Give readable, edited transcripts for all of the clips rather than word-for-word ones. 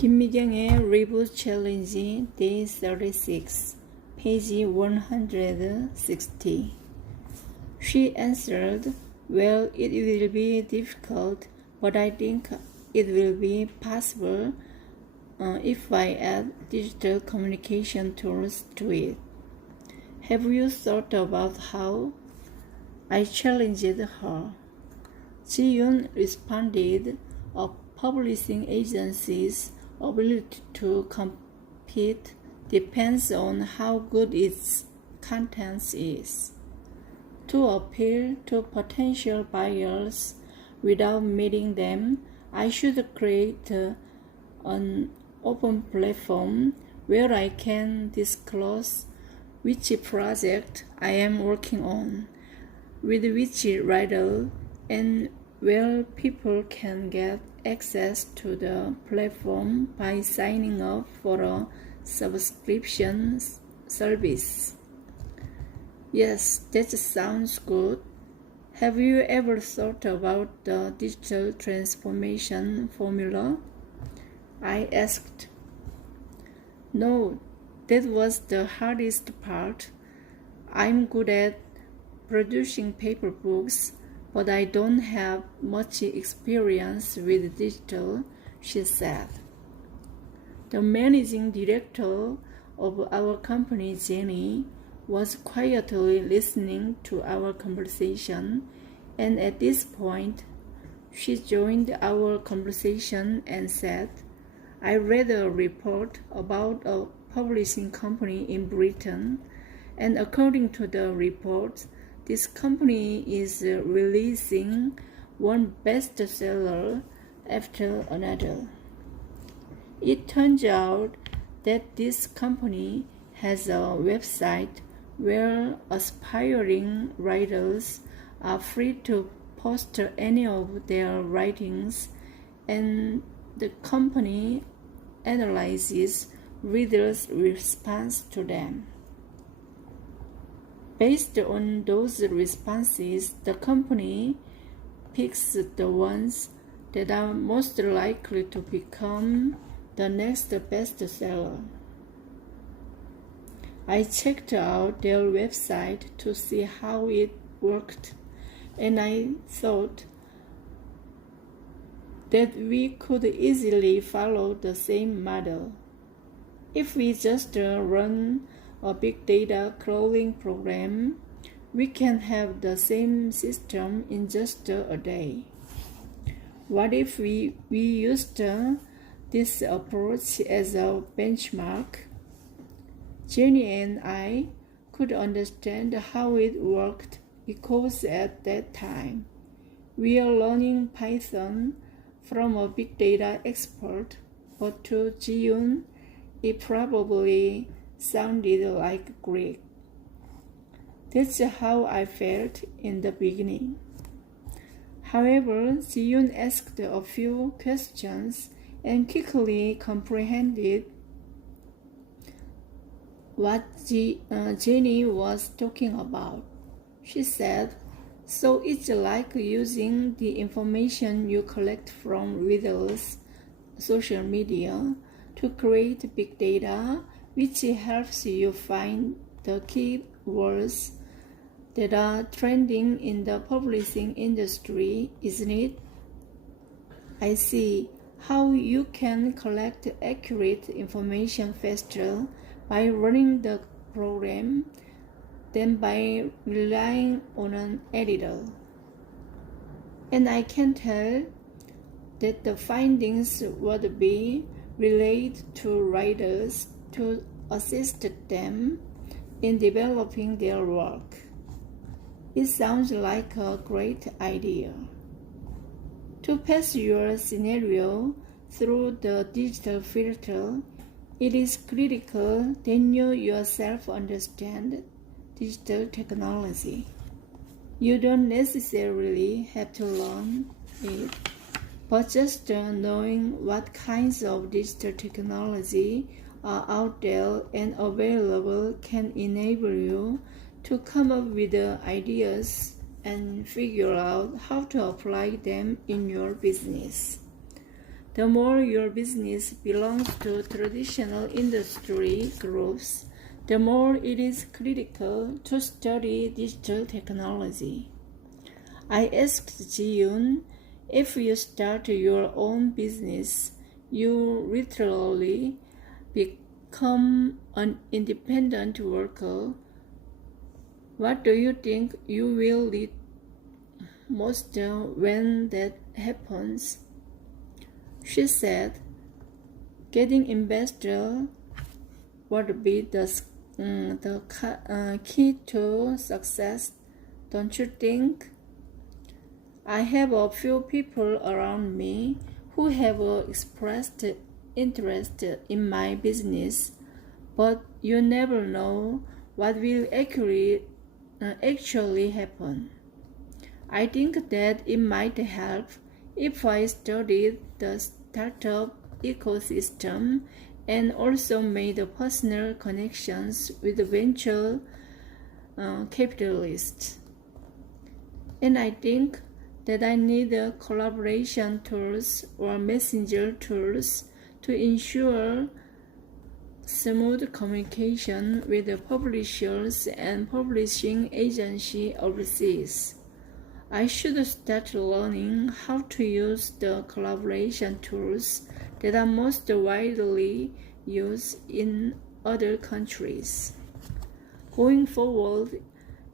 김미경의 Review Challenge Day 36, page 160. She answered, "Well, it will be difficult, but I think it will be possible if I add digital communication tools to it. Have you thought about how?" I challenged her. Ji-yoon responded, "A publishing agency's ability to compete depends on how good its content is. To appeal to potential buyers without meeting them, I should create an open platform where I can disclose which project I am working on, with which writer, and where people can get access to the platform by signing up for a subscription service." "Yes, that sounds good. Have you ever thought about the digital transformation formula?" I asked. "No, that was the hardest part. I'm good at producing paper books, but I don't have much experience with digital," she said. The managing director of our company, Jenny, was quietly listening to our conversation, and at this point, she joined our conversation and said, "I read a report about a publishing company in Britain, and according to the report, this company is releasing one bestseller after another. It turns out that this company has a website where aspiring writers are free to post any of their writings, and the company analyzes readers' response to them. Based on those responses, the company picks the ones that are most likely to become the next bestseller. I checked out their website to see how it worked, and I thought that we could easily follow the same model. If we just run a big data crawling program, we can have the same system in just a day. What if we used this approach as a benchmark?" Jenny and I could understand how it worked because at that time, we are learning Python from a big data expert, but to Ji-yoon, it probably sounded like Greek. That's how I felt in the beginning. However, Ji-yoon asked a few questions and quickly comprehended what Jenny was talking about. She said, "So it's like using the information you collect from readers' social media to create big data, which helps you find the key words that are trending in the publishing industry, isn't it? I see how you can collect accurate information faster by running the program than by relying on an editor. And I can tell that the findings would be relayed to writers to assist them in developing their work. It sounds like a great idea. To pass your scenario through the digital filter, it is critical that you yourself understand digital technology. You don't necessarily have to learn it, but just knowing what kinds of digital technology are out there and available can enable you to come up with ideas and figure out how to apply them in your business. The more your business belongs to traditional industry groups, the more it is critical to study digital technology. I asked Ji-yoon, if you start your own business, you literally become an independent worker. What do you think you will need most when that happens? She said, getting investor would be the key to success, don't you think? I have a few people around me who have expressed interest in my business, but you never know what will actually happen. I think that it might help if I studied the startup ecosystem and also made personal connections with venture capitalists. And I think that I need collaboration tools or messenger tools to ensure smooth communication with the publishers and publishing agency overseas. I should start learning how to use the collaboration tools that are most widely used in other countries. Going forward,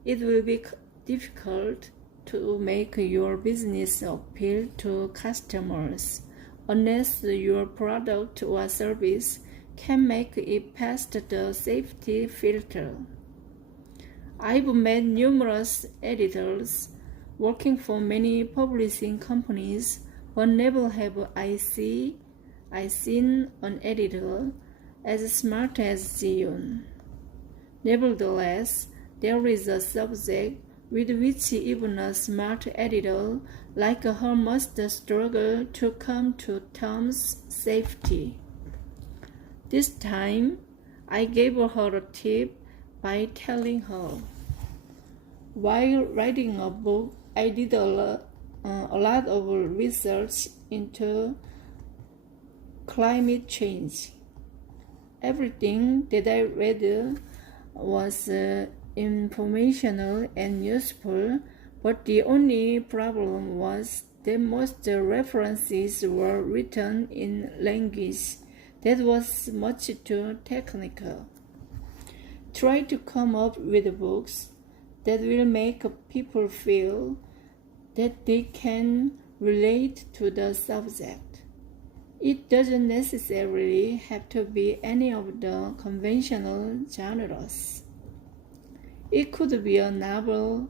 it will be difficult to make your business appeal to customers unless your product or service can make it past the safety filter. I've met numerous editors working for many publishing companies, but never have I seen an editor as smart as Ji-yoon. Nevertheless, there is a subject with which even a smart editor like her must struggle to come to terms: safety. This time, I gave her a tip by telling her, while writing a book, I did a lot of research into climate change. Everything that I read was informational and useful, but the only problem was that most references were written in language that was much too technical. Try to come up with books that will make people feel that they can relate to the subject. It doesn't necessarily have to be any of the conventional genres. It could be a novel,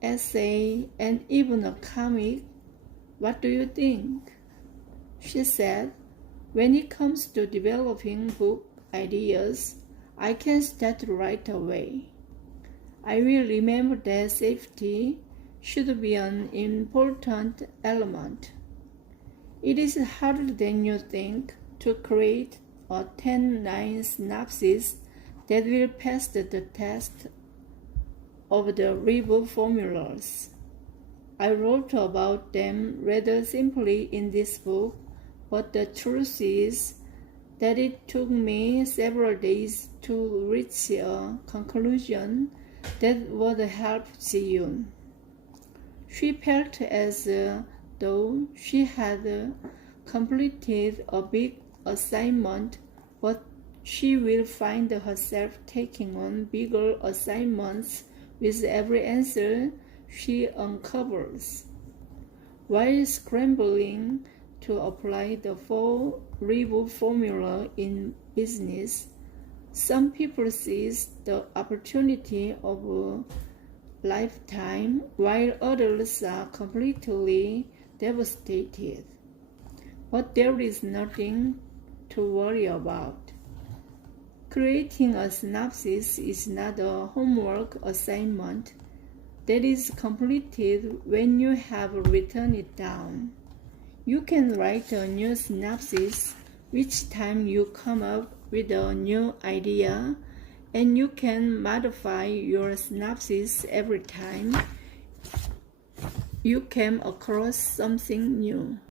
essay, and even a comic. What do you think? She said, when it comes to developing book ideas, I can start right away. I will remember that safety should be an important element. It is harder than you think to create a 10-line synopsis that will pass the test of the reboot formulas. I wrote about them rather simply in this book, but the truth is that it took me several days to reach a conclusion that would help Ji-yoon. She felt as though she had completed a big assignment, but she will find herself taking on bigger assignments with every answer she uncovers. While scrambling to apply the full reboot formula in business, some people seize the opportunity of a lifetime, while others are completely devastated. But there is nothing to worry about. Creating a synopsis is not a homework assignment that is completed when you have written it down. You can write a new synopsis each time you come up with a new idea, and you can modify your synopsis every time you came across something new.